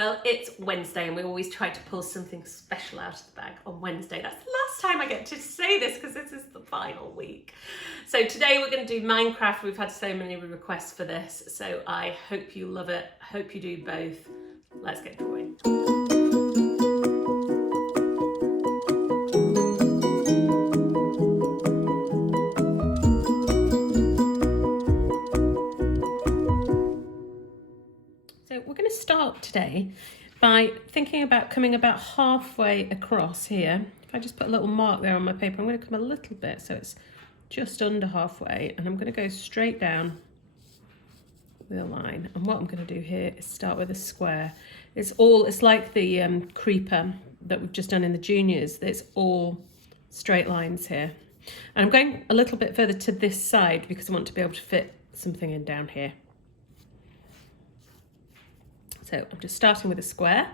Well, it's Wednesday and we always try to pull something special out of the bag on Wednesday. That's the last time I get to say this because this is the final week. So today we're going to do Minecraft. We've had so many requests for this, so I hope you love it. Hope you do both. Let's get drawing. So we're going to start today by thinking about coming about halfway across here. If I just put a little mark there on my paper, I'm going to come a little bit so it's just under halfway, and I'm going to go straight down with a line. And what I'm going to do here is start with a square. It's like the creeper that we've just done in the juniors. It's all straight lines here. And I'm going a little bit further to this side because I want to be able to fit something in down here. So I'm just starting with a square.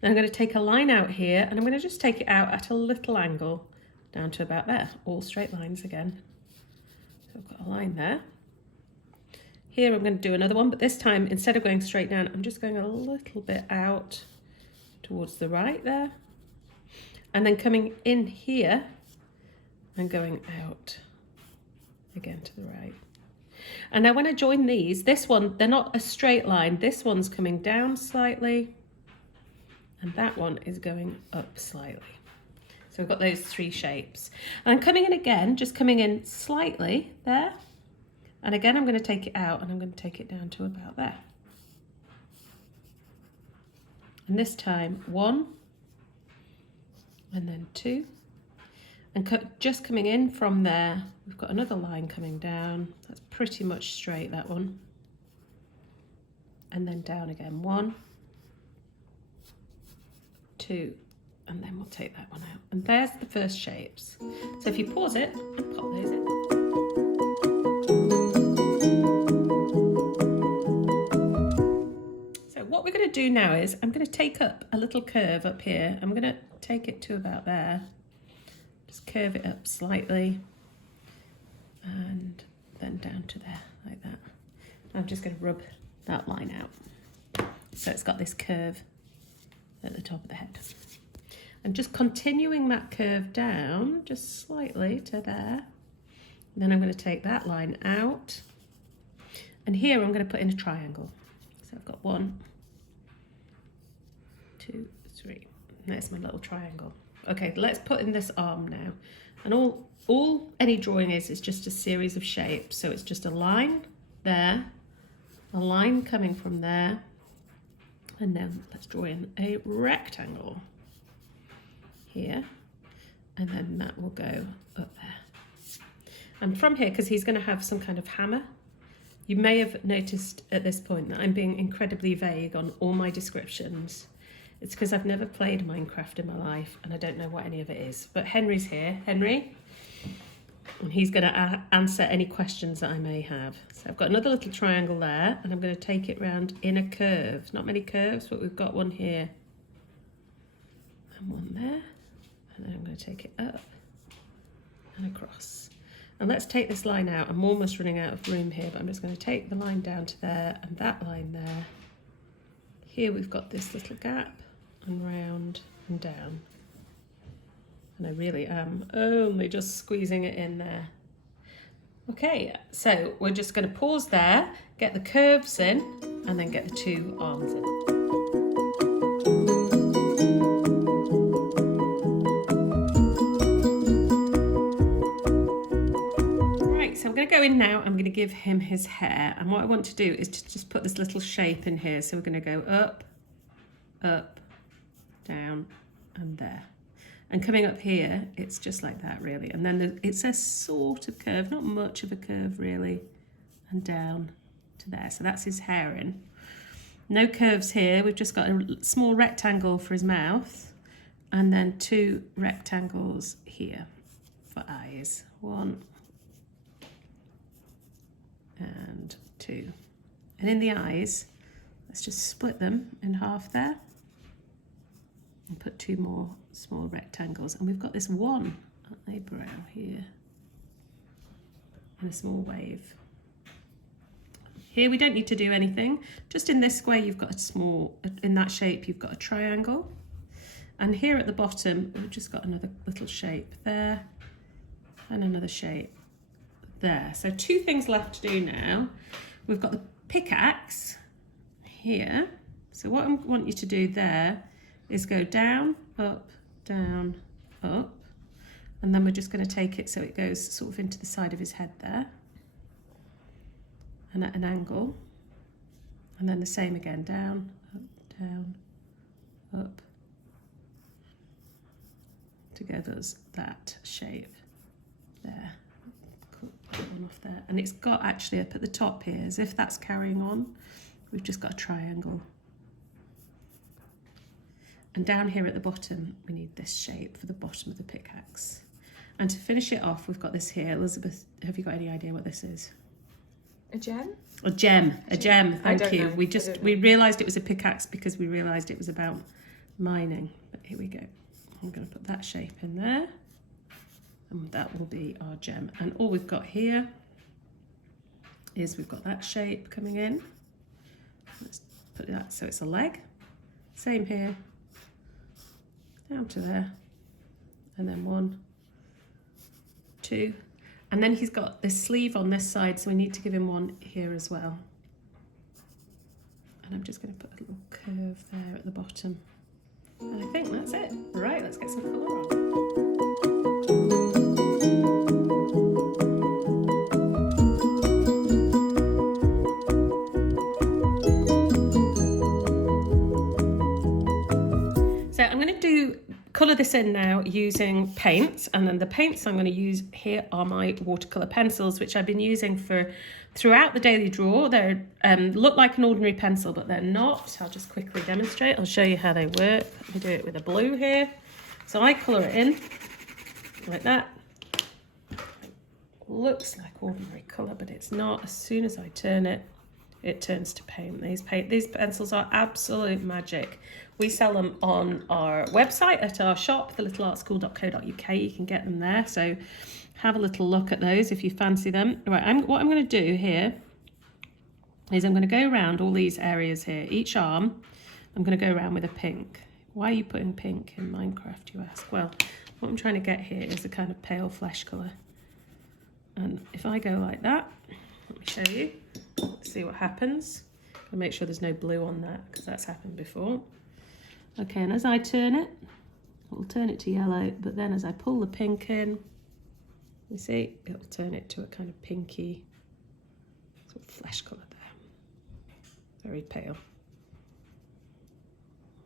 Then I'm going to take a line out here and I'm going to just take it out at a little angle down to about there. All straight lines again. So I've got a line there. Here I'm going to do another one, but this time instead of going straight down, I'm just going a little bit out towards the right there. And then coming in here and going out again to the right. And now when I join these, this one, they're not a straight line. This one's coming down slightly and that one is going up slightly. So we've got those three shapes. And I'm coming in again, just coming in slightly there. And again, I'm going to take it out and I'm going to take it down to about there. And this time, one, and then two. And just coming in from there, we've got another line coming down. That's pretty much straight, that one. And then down again, one, two, and then we'll take that one out. And there's the first shapes. So if you pause it and pop those in. So what we're going to do now is I'm going to take up a little curve up here. I'm going to take it to about there. Just curve it up slightly and then down to there like that. I'm just going to rub that line out so it's got this curve at the top of the head. And just continuing that curve down just slightly to there. Then I'm going to take that line out and here I'm going to put in a triangle. So I've got 1, 2, 3. There's my little triangle. Okay, let's put in this arm now. And all any drawing is just a series of shapes. So it's just a line there, a line coming from there, and then let's draw in a rectangle here, and then that will go up there. And from here, because he's going to have some kind of hammer, you may have noticed at this point that I'm being incredibly vague on all my descriptions. It's because I've never played Minecraft in my life and I don't know what any of it is. But Henry's here. Henry? And he's going to answer any questions that I may have. So I've got another little triangle there and I'm going to take it round in a curve. Not many curves, but we've got one here. And one there. And then I'm going to take it up and across. And let's take this line out. I'm almost running out of room here, but I'm just going to take the line down to there and that line there. Here we've got this little gap and round and down. And I really am only just squeezing it in there. Okay, so we're just going to pause there, get the curves in, and then get the two arms in. Right, so I'm going to go in now, I'm going to give him his hair. And what I want to do is to just put this little shape in here. So we're going to go up, up, down, and there. And coming up here, it's just like that really. And then it's a sort of curve, not much of a curve really, and down to there. So that's his hair in. No curves here. We've just got a small rectangle for his mouth and then two rectangles here for eyes. 1 and 2. And in the eyes, let's just split them in half there. And put two more small rectangles. And we've got this one eyebrow here. And a small wave Here we don't need to do anything. Just in this square you've got a small, in that shape you've got a triangle. And here at the bottom we've just got another little shape there and another shape there. So 2 things left to do now. We've got the pickaxe here. So what I want you to do there is go down, up, and then we're just going to take it so it goes sort of into the side of his head there and at an angle, and then the same again, down, up to give us that shape there. Cut that one off there, and it's got actually up at the top here, as if that's carrying on, we've just got a triangle. And down here at the bottom, we need this shape for the bottom of the pickaxe. And to finish it off, we've got this here. Elizabeth, have you got any idea what this is? A gem? A gem. Thank you. Know. We realised it was a pickaxe because we realised it was about mining. But here we go. I'm going to put that shape in there. And that will be our gem. And all we've got here is we've got that shape coming in. Let's put that so it's a leg. Same here. Down to there, and then 1, 2, and then he's got this sleeve on this side, so we need to give him one here as well. And I'm just going to put a little curve there at the bottom, and I think that's it. Right, let's get some colour on. So I'm going to colour this in now using paints, and then the paints I'm going to use here are my watercolour pencils, which I've been using throughout the daily draw. They look like an ordinary pencil, but they're not. I'll just quickly demonstrate. I'll show you how they work. Let me do it with a blue here. So I colour it in like that. Looks like ordinary colour, but it's not. As soon as I turn it, it turns to paint. These pencils are absolute magic. We sell them on our website at our shop, thelittleartschool.co.uk. You can get them there, so have a little look at those if you fancy them. Right, what I'm going to do here is I'm going to go around all these areas here. Each arm, I'm going to go around with a pink. Why are you putting pink in Minecraft, you ask? Well, what I'm trying to get here is a kind of pale flesh colour. And if I go like that, let me show you. Let's see what happens. I'll make sure there's no blue on that because that's happened before. Okay, and as I turn it, it'll turn it to yellow, but then as I pull the pink in, you see, it'll turn it to a kind of pinky sort of flesh colour there. Very pale.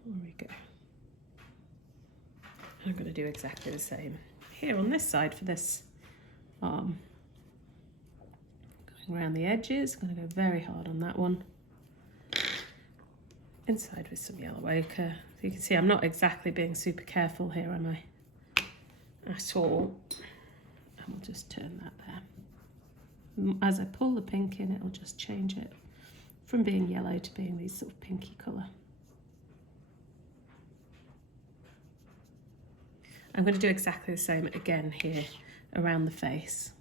There we go. I'm going to do exactly the same here on this side for this arm. Going around the edges, I'm going to go very hard on that one. Inside with some yellow ochre. So you can see I'm not exactly being super careful here, am I? At all. And we'll just turn that there. As I pull the pink in, it'll just change it from being yellow to being these sort of pinky colour. I'm going to do exactly the same again here around the face.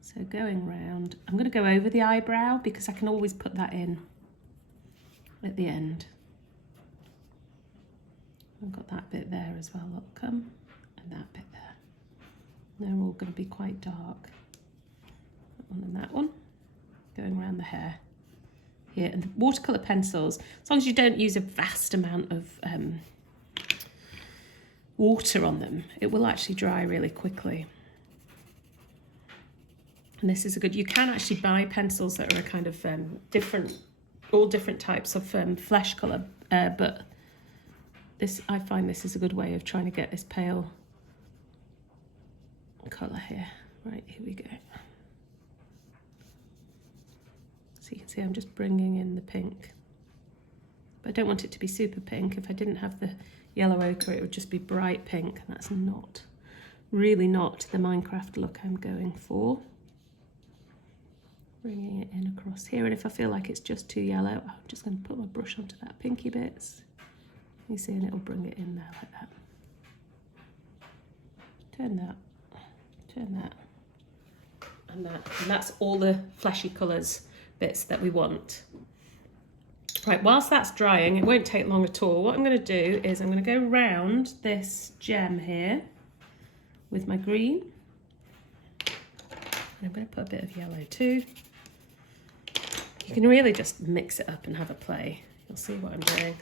So going round, I'm going to go over the eyebrow because I can always put that in at the end. I've got that bit there as well, look, and that bit there. They're all going to be quite dark. That one and that one. Going around the hair here. And the watercolour pencils, as long as you don't use a vast amount of water on them, it will actually dry really quickly. And this is a good, you can actually buy pencils that are a kind of all different types of flesh colour, but I find this is a good way of trying to get this pale colour here. Right, here we go. So you can see I'm just bringing in the pink. But I don't want it to be super pink. If I didn't have the yellow ochre, it would just be bright pink, and that's really not the Minecraft look I'm going for. Bringing it in across here, and if I feel like it's just too yellow, I'm just going to put my brush onto that pinky bits. You see, and it'll bring it in there like that. Turn that, and that's all the flashy colours bits that we want. Right, whilst that's drying, it won't take long at all. What I'm going to do is I'm going to go round this gem here with my green. And I'm going to put a bit of yellow too. You can really just mix it up and have a play. You'll see what I'm doing.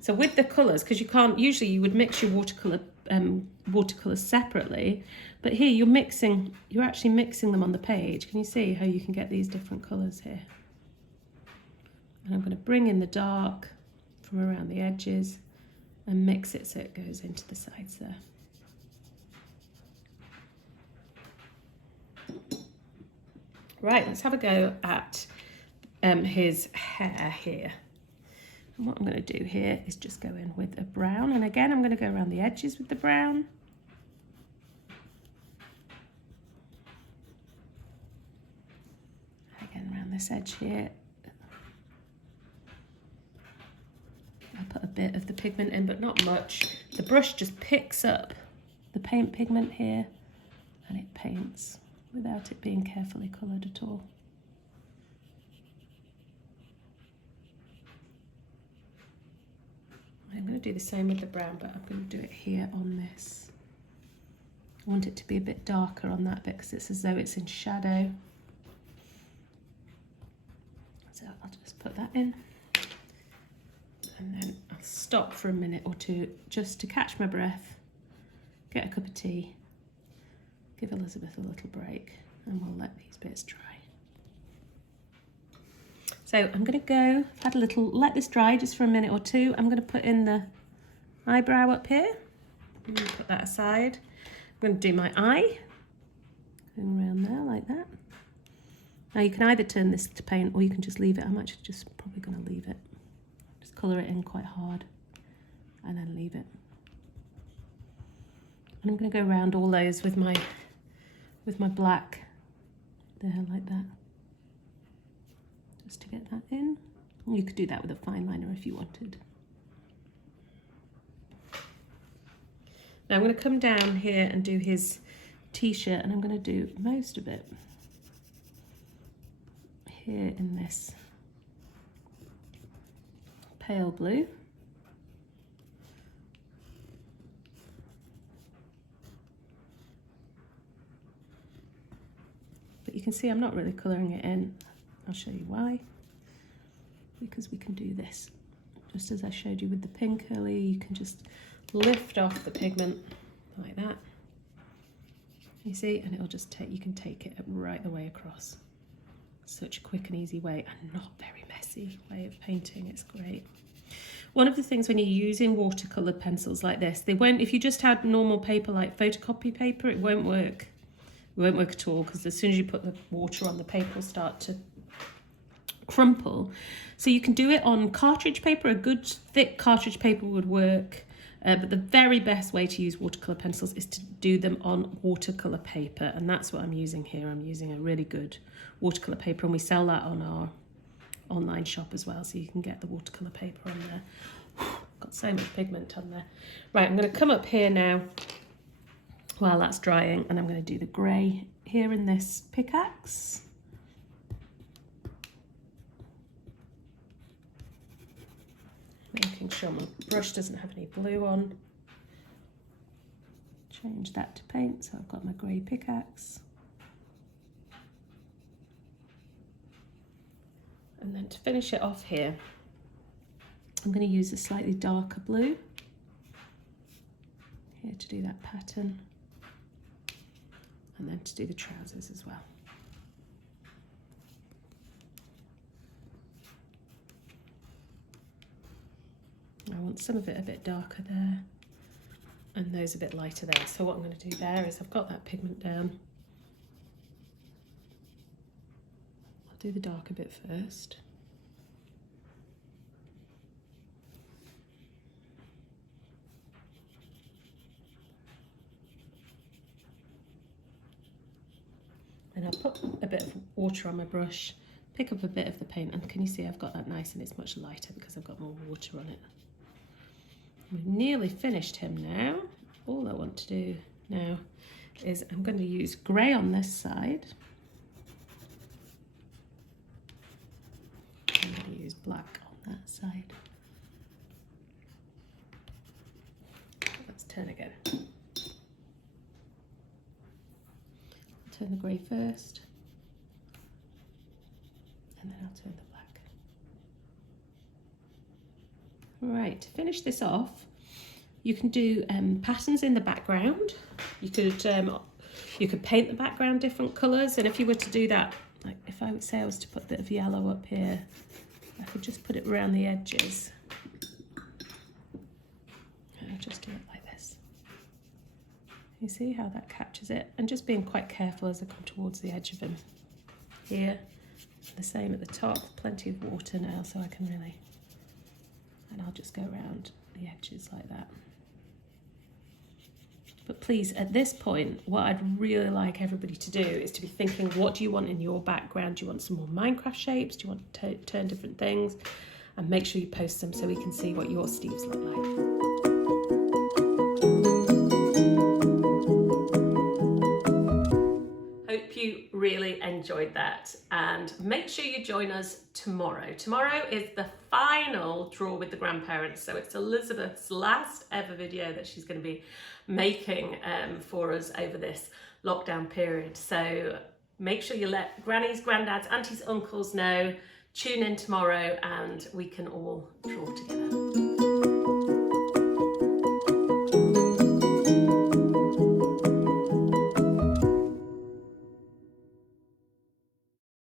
So with the colours, because you can't, usually you would mix your watercolours separately, but here you're actually mixing them on the page. Can you see how you can get these different colours here? And I'm going to bring in the dark from around the edges and mix it so it goes into the sides there. Right, let's have a go at his hair here. And what I'm going to do here is just go in with a brown, and again I'm going to go around the edges with the brown. Again around this edge here. I'll put a bit of the pigment in, but not much. The brush just picks up the paint pigment here and it paints without it being carefully coloured at all. I'm going to do the same with the brown, but I'm going to do it here on this. I want it to be a bit darker on that bit because it's as though it's in shadow. So I'll just put that in. And then I'll stop for a minute or two just to catch my breath, get a cup of tea, give Elizabeth a little break, and we'll let these bits dry. So I'm going to go, I've had let this dry just for a minute or two. I'm going to put in the eyebrow up here. I'm going to put that aside. I'm going to do my eye, going around there like that. Now you can either turn this to paint or you can just leave it. I'm actually just probably going to leave it. Just colour it in quite hard and then leave it. And I'm going to go around all those with my black there like that. Just to get that in. You could do that with a fine liner if you wanted. Now I'm going to come down here and do his t-shirt, and I'm going to do most of it here in this pale blue. But you can see I'm not really colouring it in. I'll show you why. Because we can do this. Just as I showed you with the pink earlier, you can just lift off the pigment like that. You see, and it'll just take, you can take it right the way across. Such a quick and easy way, and not very messy way of painting. It's great. One of the things when you're using watercolour pencils like this, they won't, if you just had normal paper like photocopy paper, it won't work. It won't work at all, because as soon as you put the water on, the paper will start to crumple. So you can do it on cartridge paper. A good thick cartridge paper would work, but the very best way to use watercolour pencils is to do them on watercolour paper, and that's what I'm using here. I'm using a really good watercolour paper, and we sell that on our online shop as well, so you can get the watercolour paper on there. Got so much pigment on there. Right, I'm going to come up here now while that's drying, and I'm going to do the grey here in this pickaxe. Making sure my brush doesn't have any blue on. Change that to paint, so I've got my grey pickaxe. And then to finish it off here, I'm going to use a slightly darker blue here to do that pattern, and then to do the trousers as well. I want some of it a bit darker there and those a bit lighter there. So what I'm going to do there is I've got that pigment down. I'll do the darker bit first. And I'll put a bit of water on my brush, pick up a bit of the paint, and can you see I've got that nice and it's much lighter because I've got more water on it. We've nearly finished him now. All I want to do now is I'm going to use grey on this side. black on that side. Let's turn again. Turn the grey first, and then I'll turn the black. Right, to finish this off, you can do patterns in the background. You could paint the background different colours, and if you were to do that, like if I would say I was to put a bit of yellow up here, I could just put it around the edges. And I'll just do it like this. You see how that catches it? And just being quite careful as I come towards the edge of him. Here, the same at the top, plenty of water now so I can really, and I'll just go around the edges like that. But please, at this point, what I'd really like everybody to do is to be thinking, what do you want in your background? Do you want some more Minecraft shapes? Do you want to turn different things? And make sure you post them so we can see what your Steves look like. Hope you really enjoyed that, and make sure you join us tomorrow. Tomorrow is the final draw with the grandparents, so it's Elizabeth's last ever video that she's going to be making for us over this lockdown period. So make sure you let grannies, granddads, aunties, uncles know. Tune in tomorrow and we can all draw together.